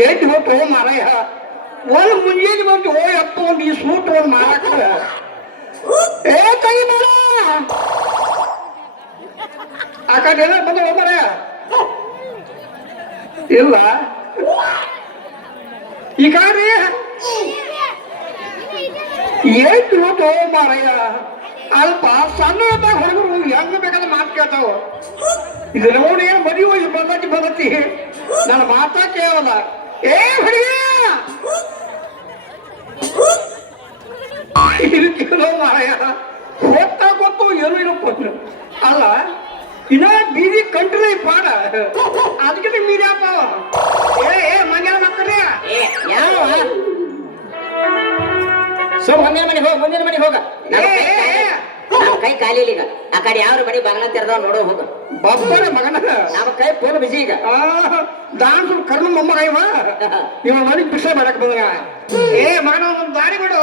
ಎದ್ದು ಹೊತ್ತು ಮಾರಾಯ ಒಂದು ಮುಂಜಾನೆ ಬಂತು ಯಪ್ಪ ಒಂದು ಈ ಸೂಟ್ ಒಂದು ಮಾರಾಕ ಏ ಕೈ ಮಾಡ ಆ ಕಡೆ ಎಲ್ಲ ಬಂದವ ಮಾರಾಯ ಇಲ್ಲ ಈ ಕಾರಿ ಎದ್ದು ಹೊತ್ತು ಮಾರಾಯ ಅಲ್ಪ ಸಣ್ಣ ಹುಡುಗರು ಹೆಂಗ ಬೇಕಾದ್ರೆ ಮಾತು ಕೇಳ್ತಾವ ಇದು ನೋಡಿ ಮದುವೆ ಹೋಗಿ ಬಂದತಿ ನನ್ನ ಮಾತಾ ಕೇಳಲ್ಲ ಏ ಹುಡುಗ ಇದು ಕೇಳೋ ಮಾರಾಯ ಹೊತ್ತ ಗೊತ್ತು ಏನು ಏನಪ್ಪ ಅಲ್ಲ ಇನ್ನ ಬೀದಿ ಕಂಟ್ರಿ ಪಾಡ ಅದಕ್ಕೆ ಮೀರ್ಯಾಪ ಏ ಮಂಗ್ಯಾನ ಮಕ್ಕಳೇ ಯಾವ ಸೊ ಮುಂದಿನ ಮನೆಗೆ ಹೋಗ ಕೈ ಖಾಲಿ ಈಗ ಆ ಕಡೆ ಯಾವ್ರ ಮನೆ ಬಾಗಲ ತೆರೆದವ್ ನೋಡೋ ಹೋಗ ಬಬ್ಬರ ಮಗನ ನಮ್ಮ ಕೈ ಫೋನ್ ಬಿಸಿ ಈಗ ದಾನ್ ಕರ್ಮ ಮೊಮ್ಮಗ ಇವ ಮನೆಗೆ ಭಿಕ್ಷೆ ಮಾಡಕ್ ಬಂದ ಏ ಮಗನ ಒಂದು ದಾರಿ ಬಿಡು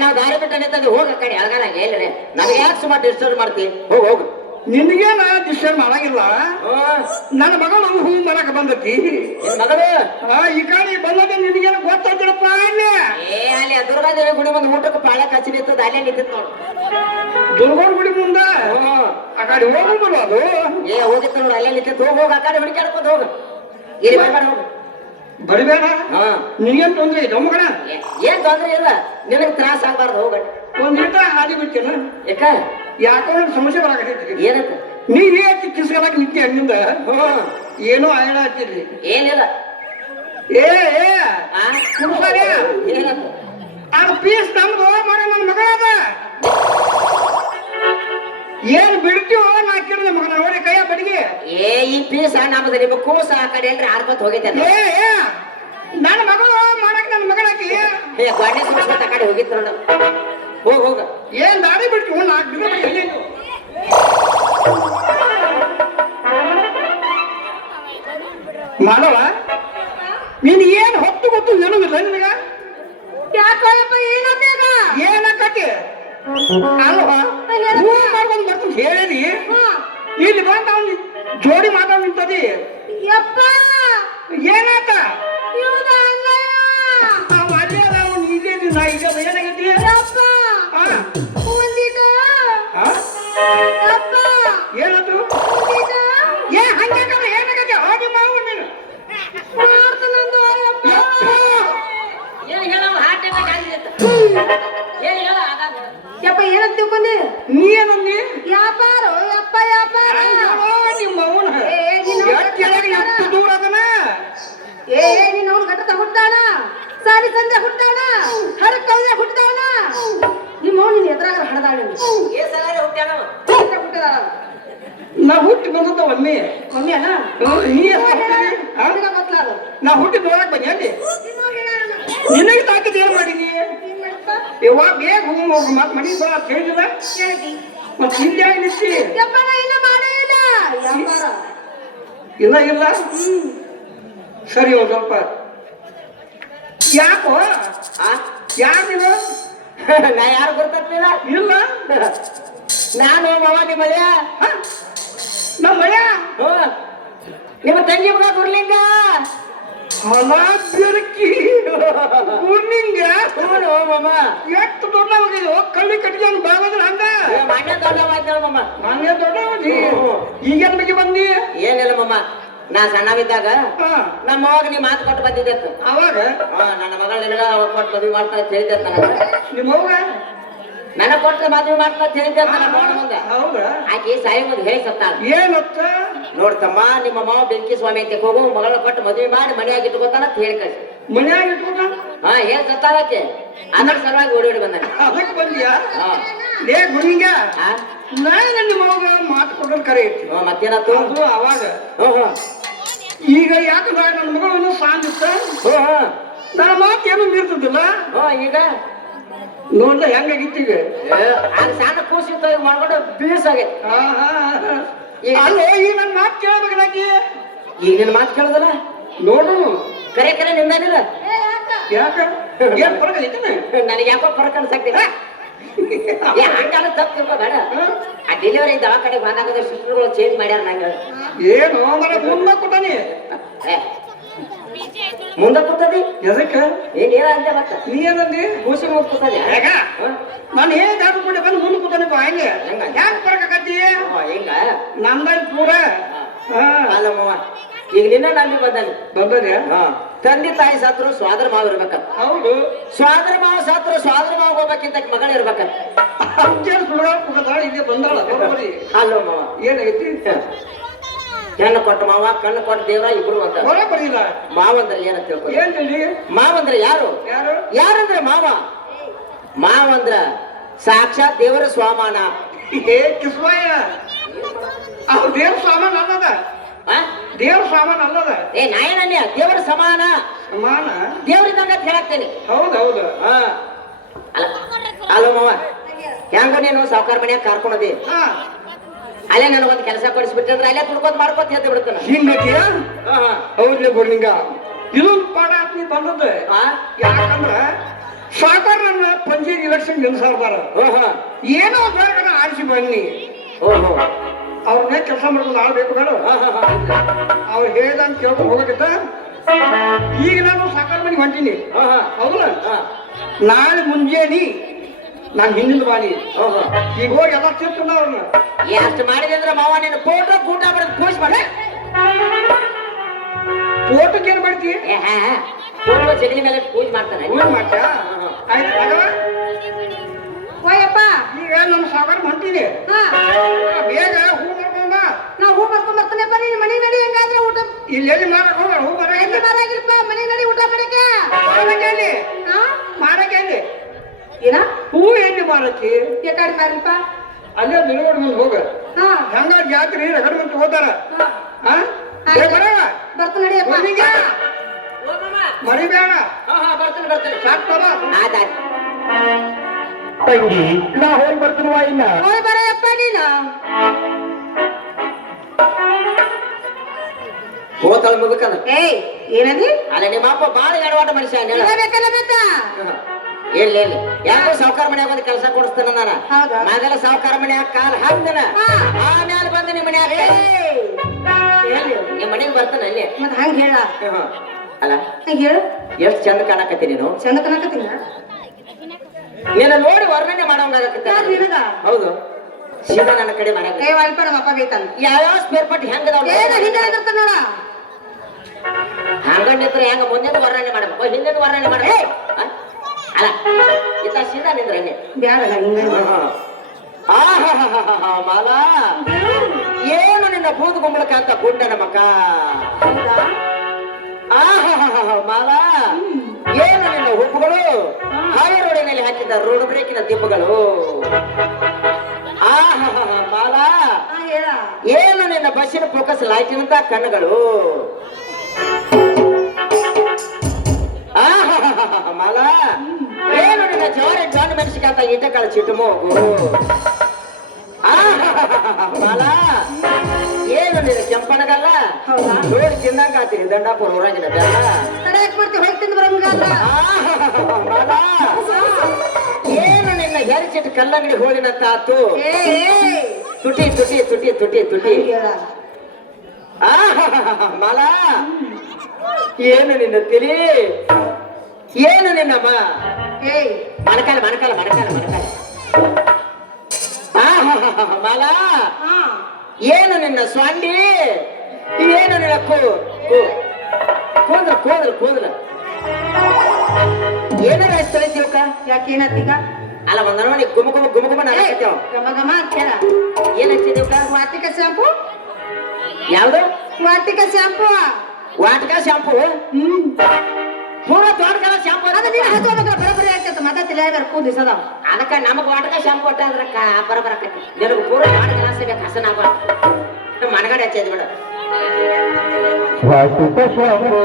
ನಾವು ದಾರಿ ಬಿಟ್ಟ ನಿಂತಂದ್ರೆ ಹೋಗ ಆ ಕಡೆ ಅಳಗಾರ ಹೇಳಿದ್ರೆ ನಮ್ಗೆ ಯಾಕೆ ಸುಮಾರು ಡಿಸ್ಟರ್ಬ್ ಮಾಡ್ತಿ ಹೋಗು ನಿನಗೆ ನಾ ಡಿಸ್ಟರ್ಬ್ ಮಾಡಂಗಿಲ್ಲ ನನ್ನ ಮಗಳು ಹೂ ಮಾಡಕ್ ಬಂದತಿ ಮಗಳು ಈ ಕಡೆ ಬಂದದ ನಿನಗೇನು ಗೊತ್ತಾಯ್ತಿರಪ್ಪ ಅಲ್ಲಿ ದುರ್ಗಾದೇವಿ ಗುಡಿ ಮುಂದೆ ಊಟಕ್ಕೆ ಪಾಳ್ಯ ಕಚ್ಚಿ ನಿಂತದ ಅಲ್ಲೇ ನಿಂತಿತ್ತು ನೋಡು ದುರ್ಗೋಡ್ ಗುಡಿ ಮುಂದ ಆ ಕಡೆ ಹೋಗ್ಬೋದು ಅದು ಹೋಗಿತ್ತು ನೋಡು ಅಲ್ಲೇ ನಿಂತಿತ್ತು ಹೋಗ ಆ ಕಡೆ ಹುಡುಕಾಡ್ಕೊಂಡು ಹೋಗು ಇಲ್ಲಿ ಬರ್ಬೇಡ ಹೋಗು ಬರಿಬೇಡ ನಿನಗೇನ್ ತೊಂದ್ರೆ ಇದೆ ಮಗನ ಏನ್ ತೊಂದ್ರೆ ಇಲ್ಲ ನಿನಗೆ ತ್ರಾಸ ಆಗ್ಬಾರ್ದು ಹೋಗ ಒಂದ್ ಲೀಟರ್ ಹಾದಿ ಬಿಡ್ತೇನ ಯಾಕ ಯಾಕೋ ಒಂದು ಸಮಸ್ಯೆ ಬರಾಕತೈತಿ ಏನಂತ ನೀ ಏತಿ ಕಿಸ್ಕೊಳಕ್ ನಿಂತಿ ಹಣ್ಣಿಂದ ಏನೋ ಆಯಣ ಹತ್ತಿರ್ಲಿ ಏನಿಲ್ಲ ಏನಂತ ಅದು ಪೀಸ್ ನಮ್ದು ಮಗ ನನ್ನ ಮಗಳದ ಏನ್ ಬಿಡ್ತೀವೋ ನಾ ಕೇಳಿದ ಮಗನ ನೋಡಿ ಕೈಯ ಬಡಿಗೆ ಈ ಪೀಸ ನಮ್ದು ನಿಮ್ಮ ಕೂಸ ಆ ಕಡೆ ಅಂದ್ರೆ ಆಡ್ಕೊತ ಹೋಗಿದ್ದೆ ನನ್ನ ಮಗಳು ಮಾಡಕ್ ನನ್ನ ಮಗಳಾಕಿ ಗಾಡಿ ಸುಡ್ಸ್ಕೊತ ಆ ಕಡೆ ಹೋಗಿತ್ತು ನೋಡು ಹೋಗ ಏನ್ ದಾರಿ ಬಿಡ್ತೀವಿ ನಾಲ್ಕು ದಿನ ಮಾಡಲ್ಲ ನೀನ್ ಏನ್ ಹೊತ್ತು ಗೊತ್ತು ನೆನವಿಲ್ಲ ನಿನಗ ಯಾಕಪ್ಪ ಏನಾಗ ಏನಕ್ಕಿ ಅಲ್ವಾ ಹೂ ಮಾಡ್ಕೊಂಡು ಬರ್ತೀನಿ ಹೇಳಿದಿ ಇಲ್ಲಿ ಬಂದ ಅವ್ನು ಜೋಡಿ ಮಾತಾಡ್ ನಿಂತದಿ ಯಪ್ಪ ಏನಾತ ಇವ್ನ ಅಣ್ಣಯ್ಯ ಅವ ಅಲ್ಲೇ ಅದ ಅವ್ನು ಇಲ್ಲೇ ನಾ ಈಗ ಏನಾಗೈತಿ ಯಪ್ಪ ಒಂದಿಟ ಯಪ್ಪ ಏನಾದ್ರು ಒಂದಿಟ ಏ ಹಂಗಾಕಲ್ಲ ಏನಾಗೈತಿ ಹೋಗಿ ಮಾವು ನೀನು ಮಾಡ್ತಾನಂದು ಯಪ್ಪ ಯಪ್ಪ ಏನಂತ ತಿಳ್ಕೊಂಡಿ ನೀ ಏನಂದಿ ವ್ಯಾಪಾರ ಯಪ್ಪ ವ್ಯಾಪಾರ ನಿಮ್ಮ ಅವನ ಎಷ್ಟು ದೂರ ಅದನ ನೀನು ಅವ್ನು ಗಟ್ಟದ ಹುಟ್ಟಾಣ ಸಾರಿ ಸಂಜೆ ಹುಟ್ಟಾಣ ಹರಕೌದೆ ಹುಟ್ಟಾಣ ನಿಮ್ಮ ಅವ್ನು ನಿನ್ನ ಎದುರಾಗ ಹಡದಾಳ ಹುಟ್ಟಿದಾಳ ನಾ ಹುಟ್ಟಿ ಬಂದದ ಒಮ್ಮೆ ಮಮ್ಮಿ ಅಣ್ಣ ನೀ ಗೊತ್ತಲ್ಲ ನಾ ಹುಟ್ಟಿ ನೋಡಕ್ ಬನ್ನಿ ಅಲ್ಲಿ ನಿನಗೆ ತಾಕಿದ್ ಏನ್ ಮಾಡಿದಿ ಯಾವಾಗ ಬೇಗ ಹೋಗಿ ಮತ್ ಮನೆಗೆ ಬರ ಹೇಳಿದ ಮತ್ ಹಿಂದೆ ಆಗಿ ನಿಂತಿ ಯಪ್ಪ ನಾ ಇನ್ನ ಮಾಡೇ ಇಲ್ಲ ವ್ಯಾಪಾರ ಇಲ್ಲ ಸರಿ ಒಂದ್ ಸ್ವಲ್ಪ ಯಾಕೋ ಯಾರು ನೀನು ನಾ ಯಾರು ಗೊತ್ತಿಲ್ಲ ಇಲ್ಲ ನಾನು ಮಾವ ನಿಮ್ಮ ಮಳೆಯ ನಮ್ಮ ಮಳೆ ನಿಮ್ಮ ತಂಗಿ ಮಗ ಗುರ್ಲಿಂಗ ಹೊಲ ಬೆರಕಿ ಗುರ್ಲಿಂಗ ಮಾಮ ಎಷ್ಟು ದೊಡ್ಡವಾಗಿದೆಯೋ ಕಳ್ಳಿ ಕಟ್ಟಿಗೆ ಬಾಗದ್ರ ಹಂಗ ಮಣ್ಣೆ ದೊಡ್ಡವಾಯ್ತು ಮಾಮ ಮನೆ ದೊಡ್ಡವದಿ ಈಗೇನ್ ಬಗ್ಗೆ ಬಂದಿ ಏನಿಲ್ಲ ಮಾಮ ನಾ ಸಣ್ಣವಿದ್ದಾಗ ನಮ್ಮ ಮವಾಗ ನೀ ಮಾತು ಕೊಟ್ಟು ಬಂದಿದ್ದೆ ಅವಾಗ ನನ್ನ ಮಗಳ ನಿನಗ ಅವಾಗ ಕೊಟ್ಟು ಮದುವೆ ಮಾಡ್ತಾ ಅಂತ ಹೇಳಿದ್ದೆ ನನಗ ನಿಮ್ಮ ಅವ್ವ ನನಗ್ ಕೊಟ್ಟು ಮದುವೆ ಮಾಡ್ತಾ ಅಂತ ಹೇಳಿದ್ದೆ ನನ್ನ ಮಗಳ ಮುಂದೆ ಹೌದಾ ಆಕೆ ಸಾಯಿ ಮುಂದೆ ಹೇಳಿ ಸತ್ತಾಳ ಏನತ್ತ ನೋಡ್ತಮ್ಮ ನಿಮ್ಮ ಮಾವ ಬೆಂಕಿ ಸ್ವಾಮಿ ಅಂತ ಹೋಗು ಮಗಳ ಕೊಟ್ಟು ಮದುವೆ ಮಾಡಿ ಮನೆಯಾಗ ಇಟ್ಕೋತಾನ ಅಂತ ಹೇಳಿ ಕಳ್ಸಿ ಮನ್ಯಾಗ ಇಟ್ಕೊಂಡ ಹೇಳಿ ಸತ್ತಾಳಕ್ಕೆ ಅದ್ರ ಸಲುವಾಗಿ ಓಡಿ ಬಂದಾನೆ ಅದಕ್ಕೆ ಬಂದಿಯಾ ಲೇ ಗುರಿಂಗ ನಾನು ನಿಮ್ಮ ಮಗ ಮಾತು ಕೊಡೋದು ಕರೆ ಐತಿ ಮತ್ತೇನತ್ತು ಅದು ಅವಾಗ ಈಗ ಯಾಕೆ ನನ್ನ ಮಗ ಇನ್ನೂ ಸಾಂದಿತ್ತ ನನ್ನ ಮಾತು ಏನೂ ಮೀರ್ತದಿಲ್ಲ ಈಗ ನೋಡ್ದ ಹೆಂಗಾಗಿತ್ತು ಈಗ ಸಣ್ಣ ಕೂಸಿತ್ತು ಈಗ ಮಾಡ್ಕೊಂಡು ಬೀಸಾಗೈತಿ ಅಲ್ಲೋ ಈಗ ನನ್ನ ಮಾತು ಕೇಳಬೇಕಾಗಿ ಈಗ ನಿನ್ನ ಮಾತು ಕೇಳೋದಲ್ಲ ನೋಡು ಕರೆ ಕರೆ ನಿಂದಾನಿಲ್ಲ ಯಾಕ ಏನ್ ಫರಕ್ ಐತಿ ನನಗೆ ಯಾಕೋ ಫರಕ್ ಅನ್ಸಕ್ತಿಲ್ಲ ಹಂಗಾಲ ತಪ್ಪು ತಿಳ್ಕೊಬೇಡ ಆ ಡೆಲಿವರಿ ದವಾ ಕಡೆ ಬಂದಾಗ ಸಿಸ್ಟರ್ಗಳು ಚೇಂಜ್ ಮಾಡ್ಯಾರ ನಂಗೆ ಏನು ಮರ ಮುಂದೆ ಕೊಟ್ಟಾನಿ ಮುಂದೆ ಕೂತದಿ ಎದಕ್ಕೆ ಏನ್ ಅಂದೆ ಮತ್ತ ನೀ ಏನಂದಿ ಕೂಸಿ ಮುಂದೆ ಕೂತದಿ ಹೇಗ ನಾನು ಹೇಗೆ ಹಾಕಿಕೊಂಡೆ ಬಂದು ಮುಂದೆ ಕೂತಾನಪ್ಪ ಹಂಗೆ ಹೆಂಗ? ಹ್ಯಾಂಗ ಬರಕತ್ತಿ ಹಿಂಗ ನಮ್ದಾಗ ಪೂರ ಹಾ ಅಲ್ಲಮ್ಮವ್ವ ಈಗ ನಿನ್ನ ನಂಬಿ ಬಂದಾನೆ ಬಂದದೆ ತಂದೆ ತಾಯಿ ಸತ್ರು ಸ್ವಾದ್ರ ಮಾವ ಇರ್ಬೇಕಂತ ಹೌದು ಸ್ವಾದ್ರ ಮಾವ ಸತ್ರು ಸ್ವಾದ್ರ ಮಾವ ಹೋಗ್ಬೇಕಿಂತ ಮಗಳು ಇರ್ಬೇಕಂತ ಅಂಜಲ್ ಸುಳ್ಳ ಇಲ್ಲಿ ಬಂದಾಳ ಬರೋಬರಿ ಅಲ್ಲೋ ಮಾವ ಏನಾಗೈತಿ ಹೆಣ್ಣು ಕೊಟ್ಟ ಮಾವ ಕಣ್ಣು ಕೊಟ್ಟ ದೇವ್ರ ಇಬ್ರು ಅಂತ ಬರೋಬರಿ ಇಲ್ಲ ಮಾವಂದ್ರೆ ಏನ ತಿಳ್ಕೊ ಏನ್ ತಿಳಿ ಮಾವಂದ್ರೆ ಯಾರು ಯಾರು ಯಾರಂದ್ರೆ ಮಾವ ಮಾವಂದ್ರ ಸಾಕ್ಷಾತ್ ದೇವರ ಸ್ವಾಮಾನ ಏ ಕಿಸ್ವಾಯ ಅವ್ರ ದೇವ್ರ ಸಾಮಾನ ಅಲ್ಲದ ಆ? ದೇವ್ರ ಸಾಮಾನ ಅಲ್ಲದ ಏ ನಾಯನನ್ಯ ದೇವರ ಸಮಾನ ಸಮಾನ ದೇವ್ರಿದ್ದಂಗ ಅಂತ ಹೇಳಾಕ್ತೇನೆ ಹೌದೌದು ಹಾ ಅಲ್ಲ ಅಲ್ಲೋ ಮಾವ ಹೆಂಗೋ ನೀನು ಸಾವುಕಾರ ಮನ್ಯಾಗ ಕರ್ಕೊಂಡದಿ ಹಾ ಅಲ್ಲೇ ನನಗೊಂದು ಕೆಲಸ ಕೊಡಿಸ್ಬಿಟ್ಟಿದ್ರೆ ಅಲ್ಲೇ ದುಡ್ಕೋತ ಮಾಡ್ಕೋತ ಎದ್ದು ಬಿಡ್ತಾನ ಹಿಂಗತಿಯ ಹೌದ್ಲಿ ಬೋರ್ನಿಂಗ ಇದೊಂದು ಪಾಠ ನೀ ಬಂದದ್ದು ಯಾಕಂದ್ರ ಸಾಕಾರ ನನ್ನ ಪಂಚಾಯತ್ ಇಲೆಕ್ಷನ್ ಗೆಲ್ಸಾರ್ದಾರ ಏನೋ ಬೇಡ ಆರಿಸಿ ಬನ್ನಿ ಓಹೋ ಅವ್ರನ್ನೇ ಕೆಲಸ ಮಾಡ್ಕೊಂಡು ಆಳ್ಬೇಕು ಬೇಡ ಅವ್ರು ಹೇಳ್ದಂಗೆ ಕೇಳ್ಕೊಂಡು ಹೋಗಕ್ಕಿತ್ತ ಈಗ ನಾನು ಸಾಕಾರ ಮನೆಗೆ ಹೊಂಟೀನಿ ಹೌದಲ್ಲ ನಾಳೆ ಮುಂಜಾನೆ ನಾನು ಹಿಂದಿನ ಬಾನಿ ಈಗ ಹೋಗಿ ಎಲ್ಲ ತಿಳ್ಕೊಂಡ ಅವ್ರನ್ನ ಎಷ್ಟು ಮಾಡಿದೆ ಅಂದ್ರೆ ಮಾವ ನೀನು ಫೋಟೋ ಕೂಟ ಬರೋದು ಖುಷಿ ಮಾಡಿ ಫೋಟೋಕ್ಕೆ ಏನ್ ಮಾಡ್ತಿ ಫೋಟೋ ಜಗಲಿ ಮೇಲೆ ಪೂಜೆ ಮಾಡ್ತಾನೆ ಏನ್ ಮಾಡ್ತೀಯ ಆಯ್ತು ರಾಘವ, ಓಯಪ್ಪ ಈಗ ನಮ್ಮ ಸಾಕಾರ ಹೊಂಟೀನಿ ಹಾ ಬೇಗ ಹೂ ಮಾಡ್ಕೊಂಡ ನಾ ಹೂ ಮಾಡ್ಕೊಂಡ್ ಬರ್ತಾನೆಪ್ಪ ನೀನ್ ಮನೆ ನಡಿ ಹೆಂಗಾದ್ರೆ ಊಟ ಇಲ್ಲಿ ಎಲ್ಲಿ ಮಾಡಕ್ ಹೋಗ ಹೂ ಬರ ಎಲ್ಲಿ ಮಾರಾಗಿರಪ್ಪ ಮನೆ ನಡಿ ಊಟ ಮಾಡಕ್ಕೆ ಮಾಡಕ್ಕೆ ಹಾ ಮಾಡಕ್ಕೆ ಏನ ಹೂ ಎಲ್ಲಿ ಮಾರಕ್ಕೆ ಯಾಕಾಡಿ ಮಾರಿಲ್ಪ ಅಲ್ಲೇ ನಿಲುಗಡೆ ಮುಂದೆ ಹೋಗ ಹಾ ಹೆಂಗ ಜಾತ್ರೆ ರಗಡ್ ಮುಂದೆ ಹೋದಾರ ಹಾ ಬರ್ತ ನಡಿಯಪ್ಪ ಮರಿಬೇಡ ಬರ್ತಾನೆ ಬರ್ತಾನೆ ಸಾಕ್ತವ ಆಯ್ತಾಯ್ತು ತಂಗಿ ನಾ ಹೋಗಿ ಬರ್ತೀನವ ಇನ್ನ ಹೋಯ್ ಬರಯಪ್ಪ ನೀನು ಹೋತಳ ಮುಗಕನ ಏಯ್ ಏನದಿ ಅಲ್ಲ ನಿಮ್ಮ ಅಪ್ಪ ಬಾಳ ಎಡವಾಟ ಮನುಷ್ಯ ಬೇಕಲ್ಲ ಬೇಕ ಎಲ್ಲಿ ಎಲ್ಲಿ ಯಾಕೋ ಸಾವುಕಾರ ಮನ್ಯಾಗ ಒಂದು ಕೆಲಸ ಕೊಡಿಸ್ತಾನ ನಾನು ಹೌದಾ? ಮೊದಲ ಸಾವುಕಾರ ಮನ್ಯಾಗ ಕಾಲ್ ಹಾಕ್ತಾನ ಹಾ. ಆಮೇಲೆ ಬಂದ ನಿಮ್ಮ ಮನ್ಯಾಗ ನಿಮ್ಮ ಮನೆಗೆ ಬರ್ತಾನ ಅಲ್ಲಿ ಮತ್ ಹಂಗ ಹೇಳ ಅಲ್ಲ ಹಂಗ ಹೇಳು ಎಷ್ಟ್ ಚಂದ ಕಾಣಕತ್ತಿ ನೀನು ಚಂದ ಕನಕತ್ತೀನ ನಿನ್ನ ನೋಡಿ ವರ್ಣನೆ ಮಾಡೋಂಗಾಗತ್ತ ಯಾರು ನಿನಗ ಹೌದು ಸೀದಾ ನನ್ನ ಕಡೆ ಮನ್ಯಾಗ ಏ ಅಲ್ಪ ನಮ್ಮ ಅಪ್ಪ ಬೇಕಂತ ಯಾವ್ಯಾವ ಸ್ಪೇರ್ ಪಾರ್ಟ್ ಹೆಂಗದಾವ ಏನ ಹಿಂಗ ಇರ್ತ ನೋಡ ಹಂಗಂಡಿದ್ರೆ ಹೆಂಗ ಮುಂದಿನ ವರ್ಣನೆ ಮಾಡ್ಬೇಕು ಹಿಂದಿನ ವರ್ಣನೆ ಮಾಡ್ಬೇಕು ಅಲ್ಲ ಇತ್ತ ಸೀದಾ ನಿಂದ್ರೆ ಬ್ಯಾಡಲ್ಲ ಹಿಂಗ ಮಾಲ ಏನು ನಿನ್ನ ಬೂದು ಗುಂಬಳಕ ಅಂತ ಗುಂಡನ ಮಕ್ಕ ಮಾಲ ಏನು ನಿನ್ನ ಹುಬ್ಬುಗಳು ಹಾವೆ ರೋಡಿನಲ್ಲಿ ಹಾಕಿದ್ದ ರೋಡ್ ಬ್ರೇಕಿನ ದಿಬ್ಬಗಳು ಮಾಲ ಹೇಳ ಏನು ನಿನ್ನ ಬಸ್ಸಿನ ಫೋಕಸ್ ಲೈಟಿನಂತ ಕಣ್ಣುಗಳು ಮಾಲ ಏನು ನಿನ್ನ ಜವಾರಿ ಜಾನ್ ಮೆಣಸಿಕಾತ ಈಟಕಾಳ ಚಿಟ್ಟಮೋಗು ಮಾಲ ಏನು ನಿನ್ನ ಕೆಂಪನಗಲ್ಲ ಹೌದಾ? ನೋಡಿ ತಿನ್ನಂಗ ಆತೀನಿ ದಂಡಾಪುರ ಊರಾಗಿನ ಬೆಲ್ಲ ತಡ ಯಾಕೆ ಮಾಡ್ತೀವಿ ಹೊರಗೆ ತಿಂದು ಬರಂಗಾದ್ರ ಮಾಲ ಏನು ನಿನ್ನ ಹೆರಿಚಿಟ್ಟು ಕಲ್ಲಂಗಡಿ ಹೋಳಿನಂತ ಆತು ತುಟಿ ತುಟಿ ತುಟಿ ತುಟಿ ತುಟಿ ಹೇಳ ಮಾಲ ಏನು ನಿನ್ನ ತಿಳಿ ಏನು ನಿನ್ನಮ್ಮ ಏಯ್ ಮಣಕಾಲ ಮಣಕಾಲ ಮಣಕಾಲ ಮಣಕಾಲ ಮಾಲ ಹಾ ಏನು ನಿನ್ನ ಸ್ವಾಂಡಿ ಏನು ನಿನ್ನ ಕೂದಲು ಕೂದಲು ಕೂದಲು ಏನಾರ ಹೇಳ್ತೀವಕ್ಕ ಯಾಕೆ ಏನತ್ತೀಗ ಅಲ್ಲ ಒಂದ ನೋಡಿ ಗುಮ ಗುಮ ಗುಮ ಗುಮ ನಾಕತ್ತೇವ ಗಮ ಗಮ ಅಂತ ಹೇಳ ಏನ್ ಹಚ್ಚಿದೀವಕ್ಕ ವಾಟಿಕ ಶಾಂಪು ಯಾವ್ದು ವಾಟಿಕ ಶಾಂಪು ವಾಟಕ ಶಾಂಪು ಪೂರ ದೊಡ್ಡ ಕಲ ಶಾಂಪು ಅದ ನೀನು ಹಚ್ಚೋಬೇಕಲ್ಲ ಬರಬರಿ ಆಗ್ತೈತೆ ಮತ್ತೆ ತಿಳಿಯಾಗ ಕೂದಿಸದ ಅದಕ್ಕ ನಮಗ್ ವಾಟಕ ಶಾಂಪು ಒಟ್ಟ ಬರಬರಕತಿ ನಿನಗೆ ಪೂರ ದೊಡ್ಡ ಗ್ಲಾಸ್ ಬೇಕು ಹಸನ ನಮ್ಮ ಮನಗಡೆ ಹಚ್ಚೈತಿ ಬಿಡ ವಾಟಿಕ ಶಾಂಪು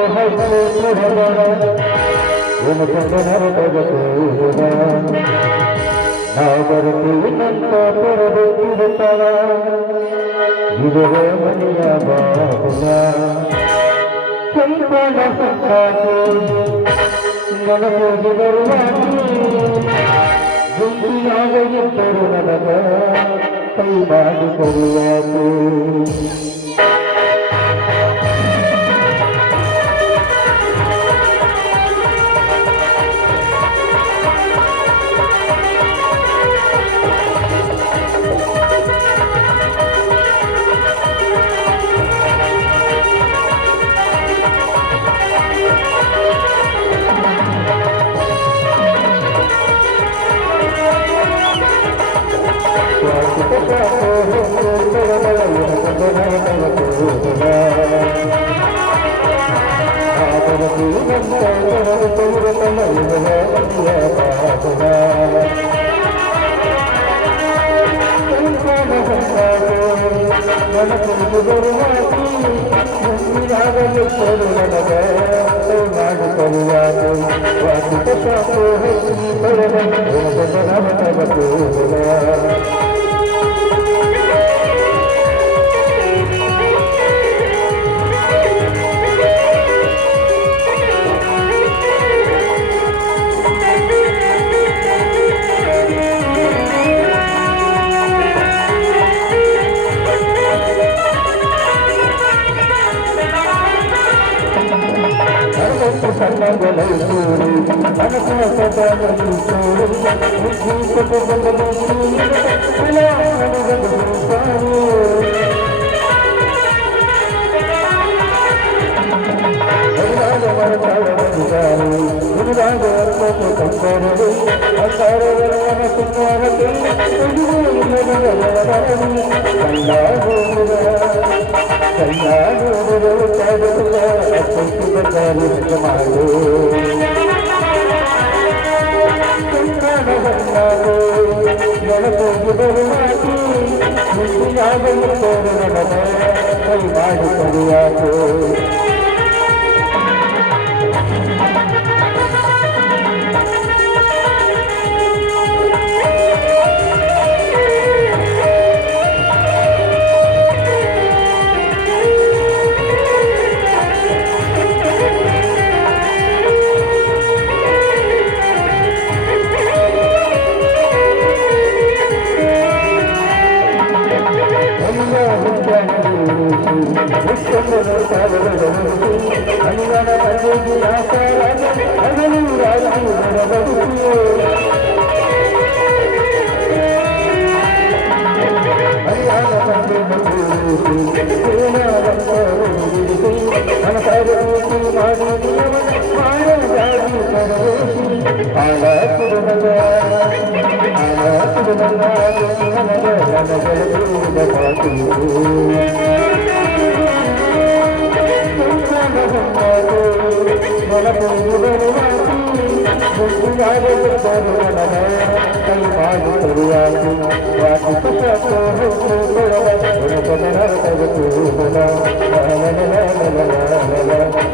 ನಾವು ಬರ್ತೀವಿ ನಂತ ಪರಬೇಕಿರುತ್ತವ ಇದುವೇ ಮನೆಯ ಬಾಬುಲ ಸಂಪಣ ಸಂತಾಪು ನನಗೆ ಬರುವಾಗಿ ಗುಂಪಿನಾಗ ಇದ್ದರು ನನಗ ಕೈ ಮಾಡಿ ಬರುವಾತು la la la la la